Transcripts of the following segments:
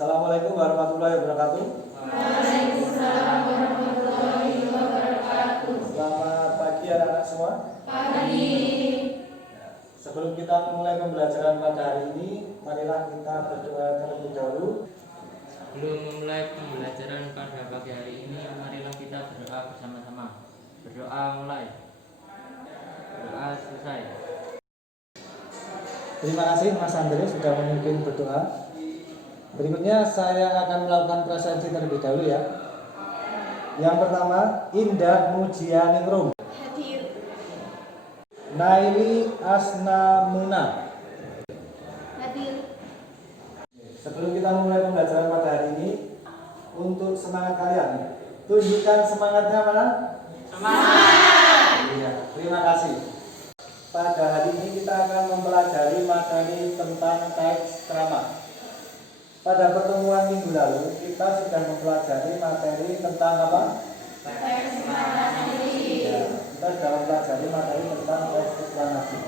Assalamualaikum warahmatullahi wabarakatuh. Waalaikumsalam warahmatullahi wabarakatuh. Selamat pagi anak-anak semua. Pagi. Sebelum kita memulai pembelajaran pada hari ini, marilah kita berdoa terlebih dahulu. Sebelum memulai pembelajaran pada pagi hari ini, marilah kita berdoa bersama-sama. Berdoa mulai. Berdoa selesai. Terima kasih Mas Andre sudah memimpin berdoa. Berikutnya saya akan melakukan prasaja terlebih dahulu ya. Yang pertama, Indah Mujianingrum. Hadir. Naili Asnamuna. Hadir. Sebelum kita memulai pembelajaran pada hari ini, untuk semangat kalian, tunjukkan semangatnya mana? Semangat. Iya, terima kasih. Pada hari ini kita akan mempelajari materi tentang teks krama. Pada pertemuan minggu lalu kita sudah mempelajari materi tentang apa? Teks proklamasi. Ya, kita sudah mempelajari materi tentang teks proklamasi.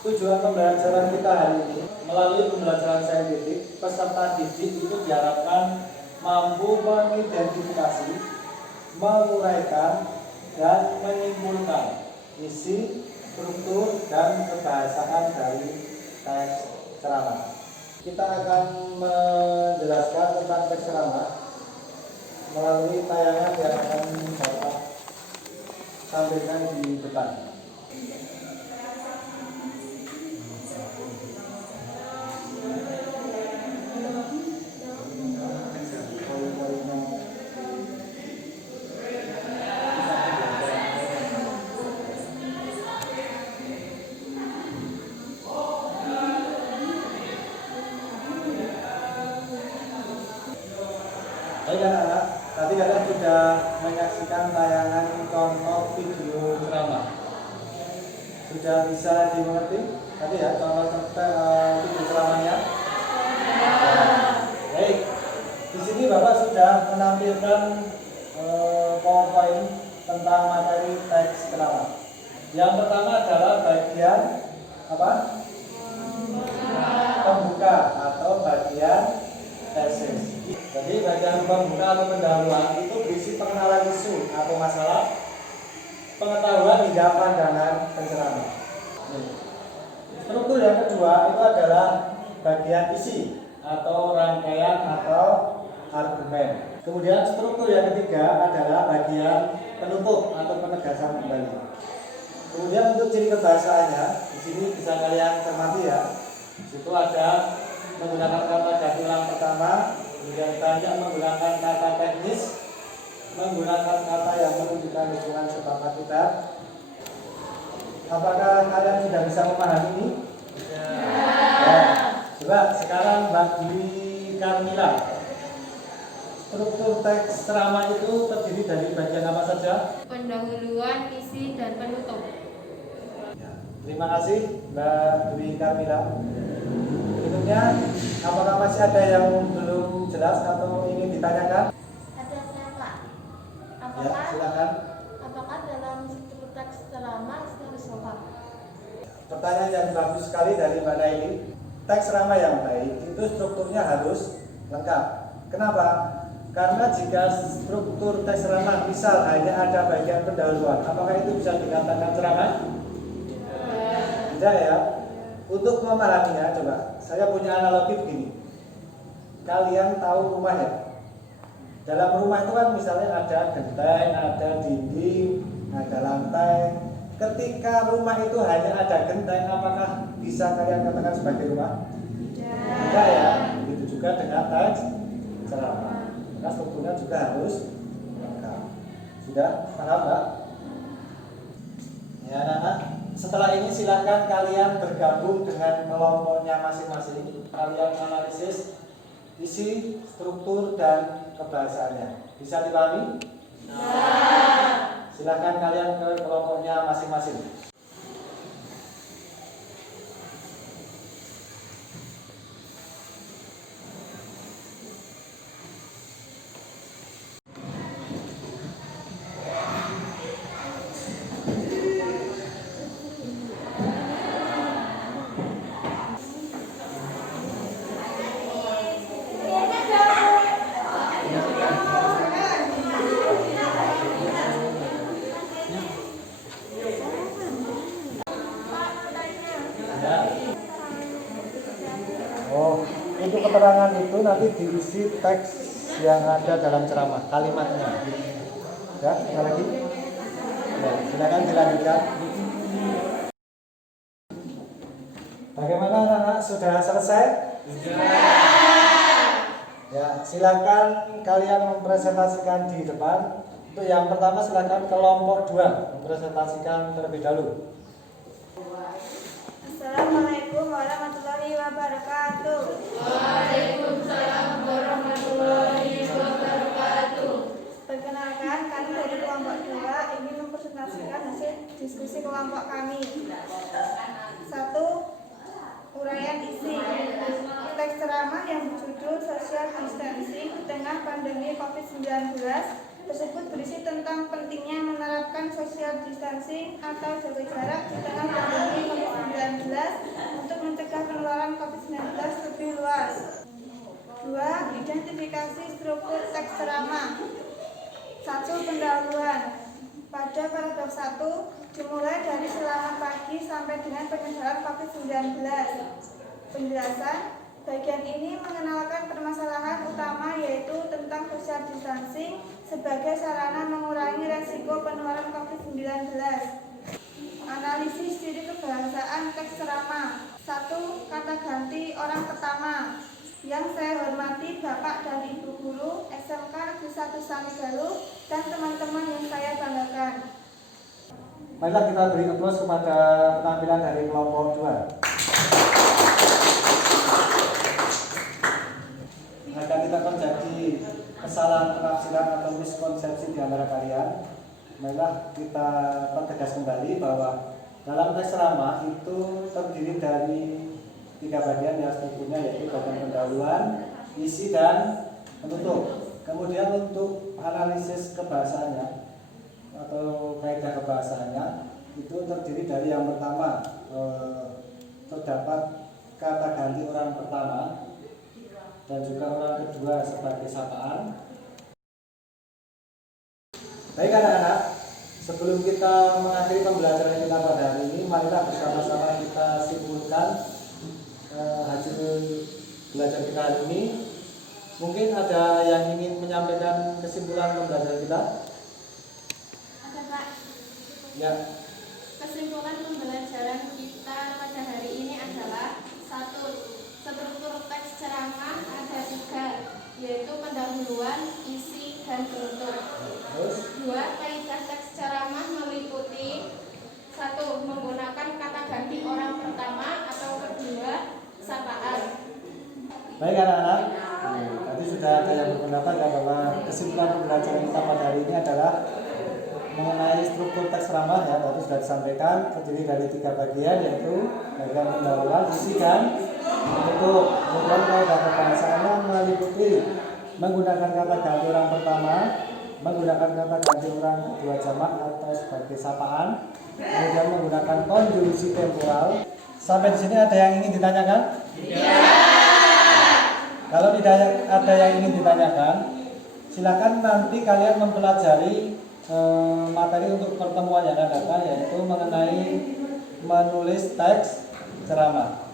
Tujuan pembelajaran kita hari ini melalui pembelajaran saintifik, peserta didik itu diharapkan mampu mengidentifikasi, menguraikan, dan menyimpulkan isi, struktur, dan kebahasaan dari teks ceramah. Kita akan menjelaskan tentang teks ceramah melalui tayangan yang akan Bapak tampilkan di depan. Baik anak-anak, tadi kalian sudah menyaksikan tayangan contoh video ceramah. Sudah bisa dimengerti tadi ya contoh video ceramahnya? Baik, di sini Bapak sudah menampilkan PowerPoint tentang materi teks ceramah. Yang pertama adalah bagian apa? Pembuka atau bagian tesis. Jadi bagian pembuka atau pendahuluan itu berisi pengenalan isu atau masalah, pengetahuan hingga pandangan penceramah. Struktur yang kedua itu adalah bagian isi atau rangkaian atau argumen. Kemudian struktur yang ketiga adalah bagian penutup atau penegasan kembali. Kemudian untuk ciri kebahasaannya di sini bisa kalian cermati ya. Di situ ada menggunakan kata dahilang pertama, kemudian banyak menggunakan kata teknis, menggunakan kata yang menunjukkan hubungan sepakat kita. Apakah kalian sudah bisa memahami ini? Ya. Coba sekarang Mbak Dwi Karmila. Struktur teks ceramah itu terdiri dari bagian apa saja? Pendahuluan, isi, dan penutup. Ya. Terima kasih Mbak Dwi Karmila. Berikutnya, apakah masih ada yang belum jelas atau ingin ditanyakan? Ada Pak. Ya, silakan. Apakah dalam struktur teks ceramah harus lengkap? Pertanyaan yang bagus sekali dari Mbak Naili. Teks ceramah yang baik itu strukturnya harus lengkap. Kenapa? Karena jika struktur teks ceramah misal hanya ada bagian pendahuluan, apakah itu bisa dikatakan ceramah? Tidak ya. Untuk memahaminya, coba saya punya analogi begini. Kalian tahu rumah ya? Dalam rumah itu kan misalnya ada genteng, ada dinding, ada lantai. Ketika rumah itu hanya ada genteng, apakah bisa kalian katakan sebagai rumah? Tidak ya. Begitu juga dengan teks ceramah. Maka strukturnya juga harus lengkap. Sudah paham, Mbak? Ya, anak-anak. Setelah ini silakan kalian bergabung dengan kelompoknya masing-masing. Kalian analisis isi, struktur, dan kebahasaannya. Bisa dipahami? Silakan kalian ke kelompoknya masing-masing. untuk keterangan itu nanti diisi teks yang ada dalam ceramah, kalimatnya. Ya, sekali lagi. Ya, silakan dilanjutkan. Bagaimana anak-anak, sudah selesai? Ya, silakan kalian mempresentasikan di depan. Untuk yang pertama silakan kelompok 2 mempresentasikan terlebih dahulu. Assalamualaikum warahmatullahi wabarakatuh. Waalaikumsalam warahmatullahi wabarakatuh. Perkenalkan, kami dari kelompok 2 ingin mempresentasikan hasil diskusi kelompok kami. 1. Uraian isi. Teks ceramah yang berjudul Social Distancing di tengah pandemi COVID-19 tersebut berisi tentang pentingnya menerapkan social distancing atau jaga jarak di tengah pandemi COVID-19 untuk mencegah penularan COVID-19 lebih luas. 2. Identifikasi struktur teks ceramah. 1. Pendahuluan. Pada paragraf 1 dimulai dari selamat pagi sampai dengan penyebaran COVID-19. Penjelasan. Bagian ini mengenalkan permasalahan utama yaitu tentang social distancing sebagai sarana mengurangi resiko penularan COVID-19. Analisis ciri kebahasaan teks ceramah. 1. Kata ganti orang pertama. Yang saya hormati Bapak dan Ibu Guru SMK Negeri 1 Samigaluh dan teman-teman yang saya banggakan. Marilah kita beri aplaus kepada penampilan dari kelompok 2. Agar tidak terjadi kesalahan penafsiran atau miskonsepsi di antara kalian, marilah kita pertegas kembali bahwa dalam teks ceramah itu terdiri dari 3 bagian yang strukturnya, yaitu bagian pendahuluan, isi, dan penutup. Kemudian untuk analisis kebahasaannya atau kaidah kebahasaannya itu terdiri dari yang pertama, terdapat kata ganti orang pertama dan juga orang kedua sebagai sapaan. Baik anak-anak, sebelum kita mengakhiri pembelajaran kita pada hari ini, marilah bersama-sama kita simpulkan hasil belajar kita hari ini. Mungkin ada yang ingin menyampaikan kesimpulan pembelajaran kita? Ada Pak. Ya. Kesimpulan pembelajaran kita pada hari ini adalah 1. Struktur teks ceramah ada 3, yaitu pendahuluan, isi, dan penutup. 2. Kaidah teks ceramah meliputi 1. Menggunakan kata ganti orang pertama atau kedua, sapaan. Baik anak-anak, tadi sudah ada yang berpendapat ya bahwa kesimpulan pembelajaran kita pada hari ini adalah mengenai struktur teks ceramah ya, tadi sudah disampaikan terdiri dari 3 bagian, yaitu bagian pendahuluan, isi, dan penutup. Kemudian kaidah kebahasaannya meliputi menggunakan kata ganti orang pertama, menggunakan kata ganti orang kedua jamak atau sebagai sapaan, kemudian menggunakan konjungsi temporal. Sampai di sini ada yang ingin ditanyakan? Iya. Kalau tidak ada yang ingin ditanyakan, silakan nanti kalian mempelajari materi untuk pertemuan yang akan datang, yaitu mengenai menulis teks ceramah.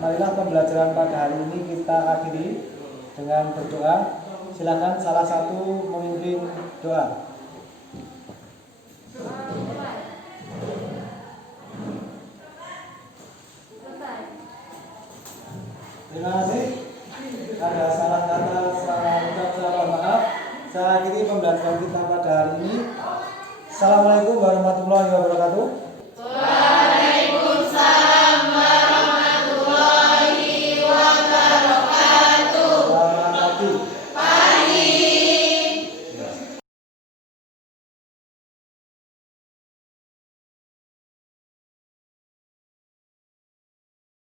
Marilah pembelajaran pada hari ini kita akhiri dengan berdoa. Silakan salah satu memimpin doa. Terima kasih. Ada salah kata, salah ucap, salah maaf. Saya akhiri pembelajaran kita pada hari ini. Assalamualaikum warahmatullahi wabarakatuh.